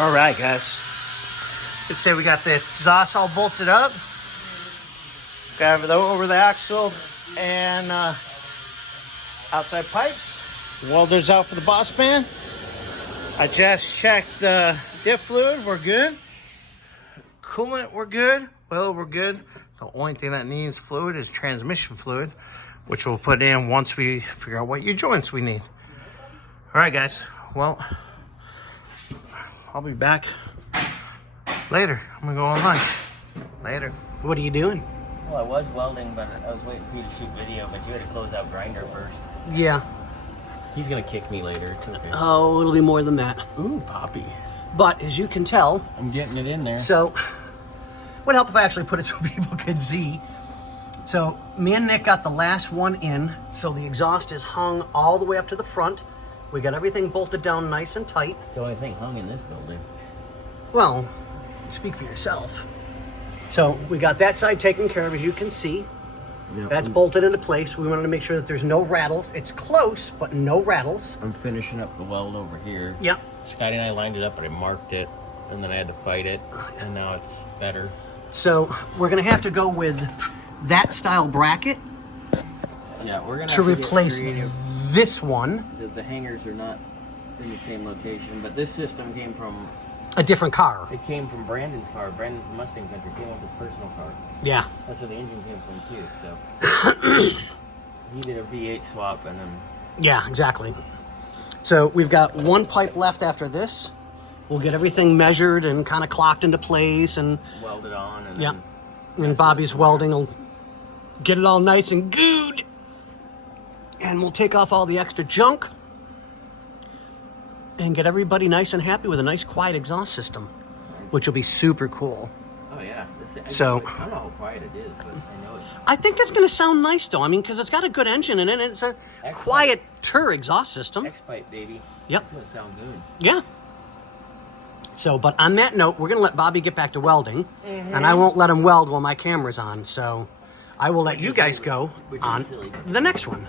All right, guys. Let's say we got the exhaust all bolted up. Got over the axle and outside pipes. Welders out for the boss man. I just checked the diff fluid. We're good. Coolant, we're good. Oil, we're good. The only thing that needs fluid is transmission fluid, which we'll put in once we figure out what your joints we need. All right, guys. Well, I'll be back later. I'm gonna go on lunch. Later. What are you doing? Well, I was welding, but I was waiting for you to shoot video, but you had to close out grinder first. Yeah. He's gonna kick me later. It's okay. Oh, it'll be more than that. Ooh, Poppy. But as you can tell, I'm getting it in there. So, would help if I actually put it so people could see. So, me and Nick got the last one in. So the exhaust is hung all the way up to the front. We got everything bolted down nice and tight. It's the only thing hung in this building. Well, speak for yourself. So we got that side taken care of, as you can see. Yep. That's bolted into place. We wanted to make sure that there's no rattles. It's close, but no rattles. I'm finishing up the weld over here. Yep. Scotty and I lined it up, but I marked it, and then I had to fight it, and now it's better. So we're gonna have to go with that style bracket. Yeah, we're gonna to have replace this one. The hangers are not in the same location, but this system came from a different car. It came from Brandon's car. Brandon from Mustang Country came with his personal car. Yeah. That's where the engine came from too. So he did a V8 swap, and then yeah, exactly. So we've got one pipe left after this. We'll get everything measured and kind of clocked into place and welded on. And yeah. And Bobby's welding will get it all nice and good. And we'll take off all the extra junk and get everybody nice and happy with a nice quiet exhaust system, which will be super cool. Oh yeah. I So don't know how quiet it is, but I know it's. I think it's going to sound nice though. I mean, because it's got a good engine in it and it's a quieter exhaust system. X-pipe, baby. Yep. It's going to sound good. Yeah. So, but on that note, we're going to let Bobby get back to welding, and I won't let him weld while my camera's on. So I will let you guys go on the next one.